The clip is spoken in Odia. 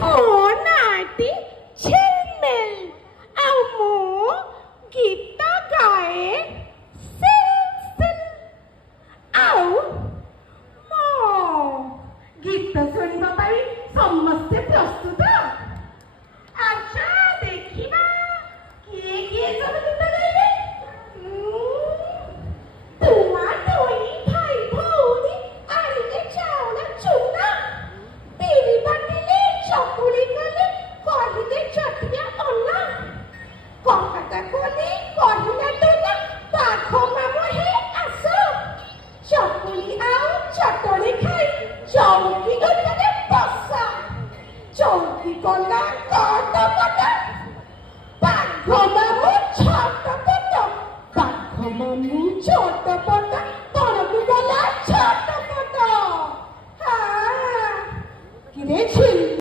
O naiti chilmil au mo gita gae sil au mo gita ଶୁଣିବା ପାଇଁ ସମସ୍ତେ ପ୍ରସ୍ତୁତ? ଆଚ୍ଛା ଦେଖିବା କିଏ କିଏ ସବୁ ଗୀତ ଗାଇବେ। ତୁଆ ତୁଇ ଭାଇ ଭଉଣୀ ଆଣିଲେ ଚାଉଳ ଚୁନା, ବିରି ବାଟିଲେ ଚକୁଳି କଲେ କହିଲେ ଚଟିଆ ଅନା, କବାଟ ଖୋଲି କହିଲେ ଟୋନା ବାଘ ମାମୁଁ ହେ ଆସ, ଚକୁଳି ଆଉ ଚଟଣି ଖାଇ ଚୌକି ଉପରେ ବସ, ଚୌକି କଲା କଟପଟ, ବାଘ ମାମୁଁ ଛଟପଟ, ବାଘ ମାମୁଁ ଛଟପଟ, ତଳକୁ ଗଲା ଛଟପଟ। କିରେ ଝିଲ